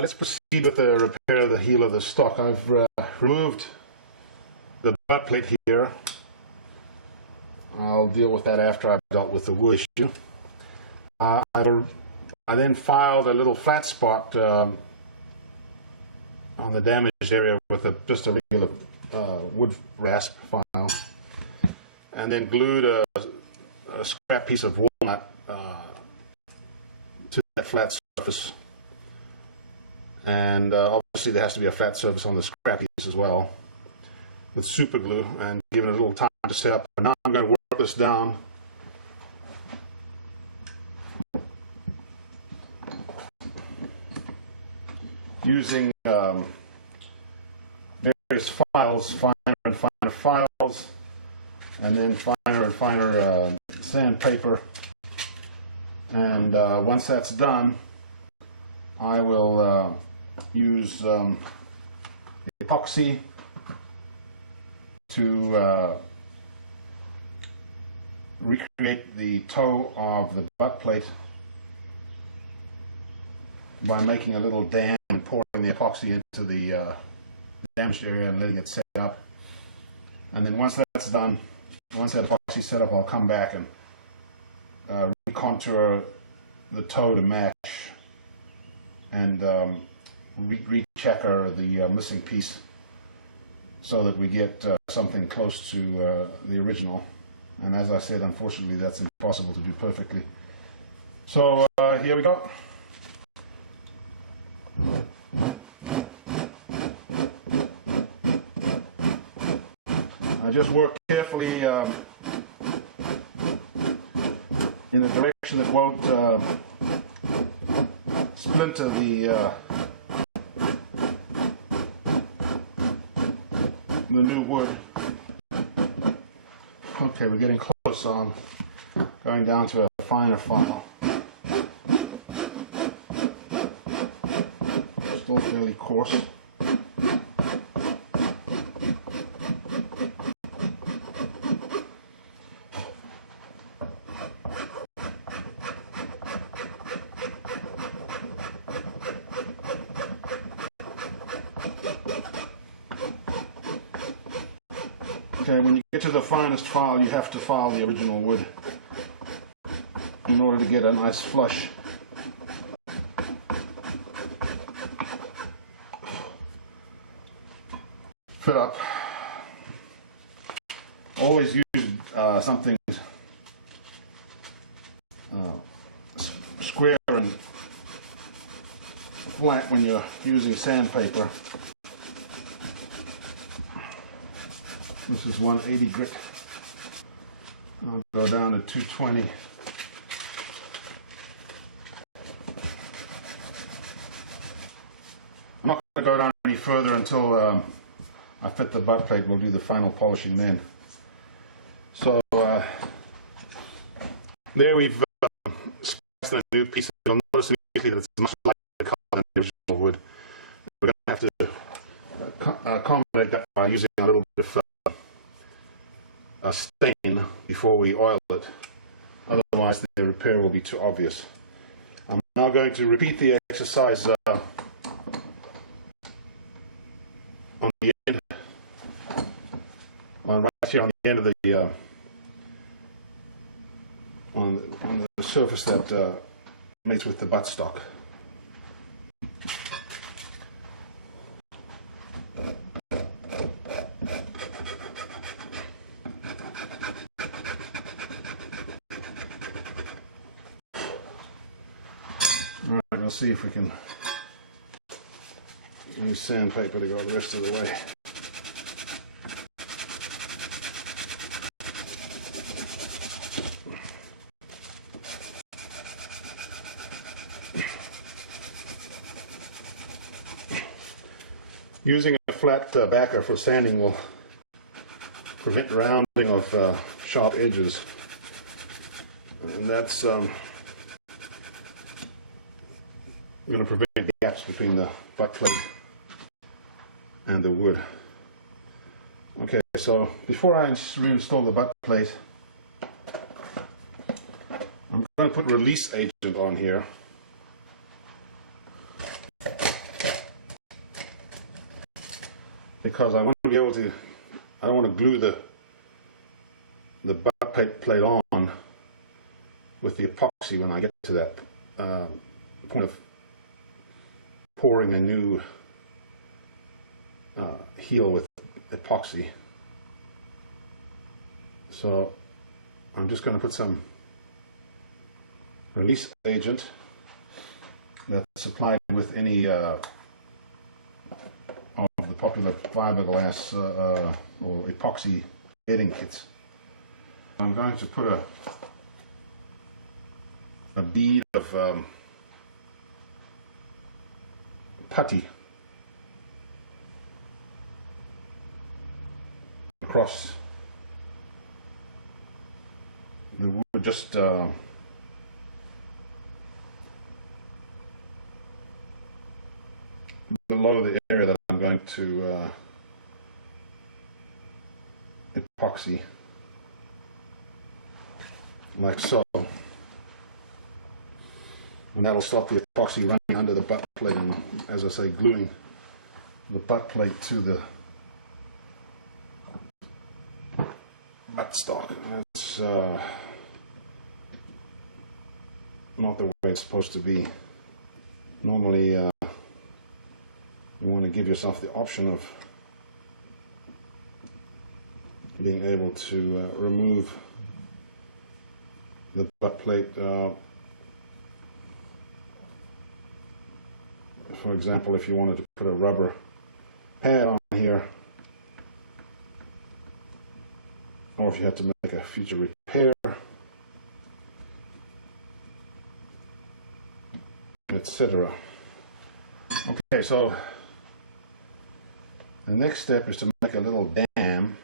let's proceed with the repair of the heel of the stock. I've removed the butt plate here. I'll deal with that after I've dealt with the wood issue. I then filed a little flat spot on the damaged area with just a regular wood rasp file, and then glued a scrap piece of walnut to that flat surface. And obviously there has to be a flat surface on the scrap piece as well, with super glue, and given it a little time to set up. And now I'm going to work this down using various files, finer and finer files, and then finer and finer sandpaper. And once that's done, I will use epoxy to recreate the toe of the butt plate by making a little dam and pouring the epoxy into the damaged area and letting it set up. And then once that's done, once that epoxy is set up, I'll come back and recontour the toe to match, and rechecker the missing piece so that we get something close to the original. And as I said, unfortunately that's impossible to do perfectly. So here we go. I just work carefully in a direction that won't splinter the new wood. Okay, we're getting close, so I'm going down to a finer file. Still fairly coarse. Okay, when you get to the finest file, you have to file the original wood in order to get a nice flush. Fit up. Always use something square and flat when you're using sandpaper. This is 180 grit. I'll go down to 220. I'm not going to go down any further until I fit the butt plate. We'll do the final polishing then. So there we've spliced the new piece. You'll notice immediately that it's much lighter color than the original wood. We're going to have to accommodate that by using a little bit of a stain before we oil it. Otherwise the repair will be too obvious. I'm now going to repeat the exercise on the end, right here on the end of the on the surface that mates with the buttstock. We'll see if we can use sandpaper to go the rest of the way. Using a flat backer for sanding will prevent rounding of sharp edges, and that's going to prevent gaps between the butt plate and the wood. Okay, so before I reinstall the butt plate, I'm going to put release agent on here. because I want to be able to, I don't want to glue the butt plate on with the epoxy when I get to that point of pouring a new heel with epoxy. So I'm just going to put some release agent that's supplied with any of the popular fiberglass or epoxy bedding kits. I'm going to put a bead of putty across the wood, just below the area that I'm going to epoxy, like so. And that'll stop the epoxy running under the butt plate and, as I say, gluing the butt plate to the buttstock. That's not the way it's supposed to be. Normally, you want to give yourself the option of being able to remove the butt plate. For example, if you wanted to put a rubber pad on here, or if you had to make a future repair, etc. Okay, so the next step is to make a little dam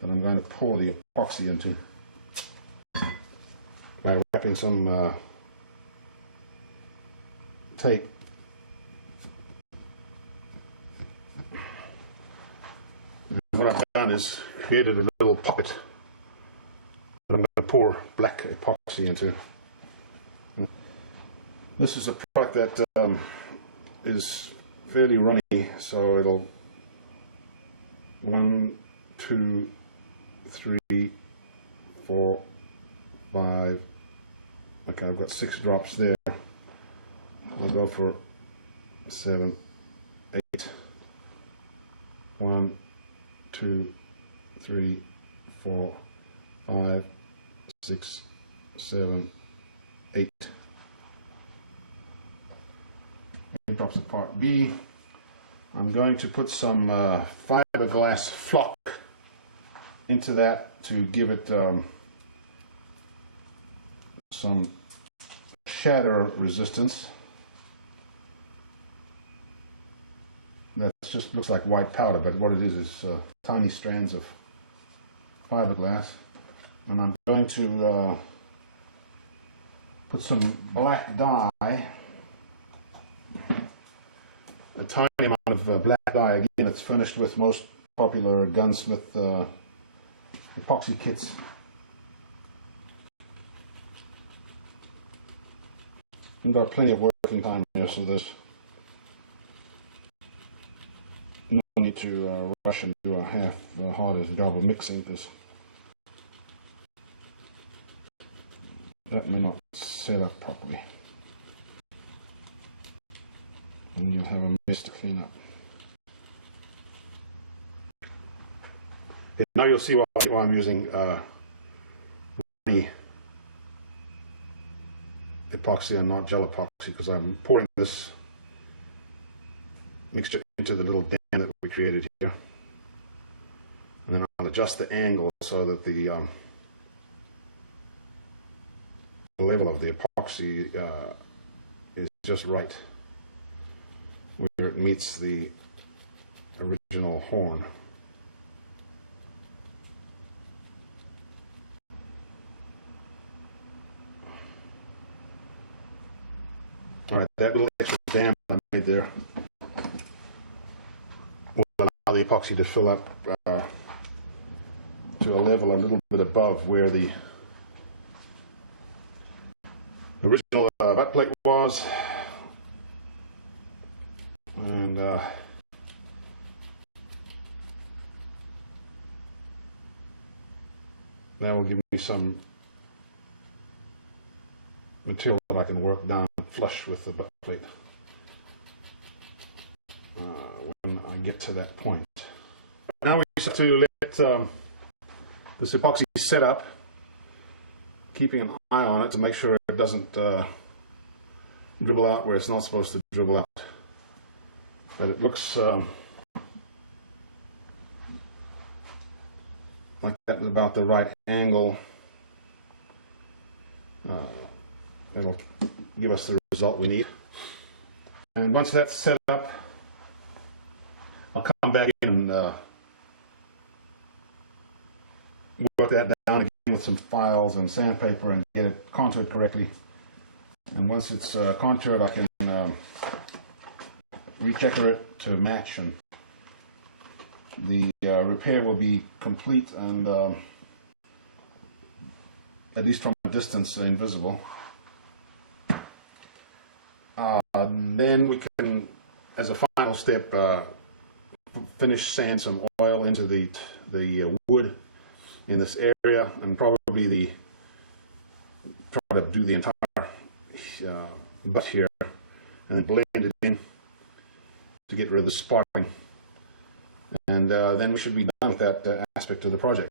that I'm going to pour the epoxy into by wrapping some tape. And what I've done is created a little pocket that I'm going to pour black epoxy into. This is a product that is fairly runny, so it'll 1, 2, 3, 4, 5. Okay, I've got 6 drops there. I'll go for 7, 8. 1, 2, 3, 4, 5, 6, 7, 8. 8 drops of part B. I'm going to put some fiberglass flock into that to give it some shatter resistance. That just looks like white powder, but what it is tiny strands of fiberglass. And I'm going to put some black dye, a tiny amount of black dye. Again, it's furnished with most popular gunsmith epoxy kits. We've got plenty of working time here, so there's no need to rush and do a half-hearted job of mixing, because that may not set up properly, and you'll have a mess to clean up. Now you'll see why I'm using runny epoxy and not gel epoxy, because I'm pouring this mixture into the little dam that we created here, and then I'll adjust the angle so that the level of the epoxy is just right where it meets the original horn. Alright, that little extra dam I made there will allow the epoxy to fill up to a level a little bit above where the original butt plate was. And That will give me some material that I can work down flush with the butt plate when I get to that point. Now we just have to let this epoxy set up, keeping an eye on it to make sure it doesn't dribble out where it's not supposed to dribble out. But it looks like that is about the right angle. It'll give us the result we need. And once that's set up, I'll come back in and work that down again with some files and sandpaper and get it contoured correctly. And once it's contoured, I can rechecker it to match, and the repair will be complete and at least from a distance invisible. Then we can, as a final step, finish sand some oil into the wood in this area, and probably try to do the entire butt here, and then blend it in to get rid of the spotting, and then we should be done with that aspect of the project.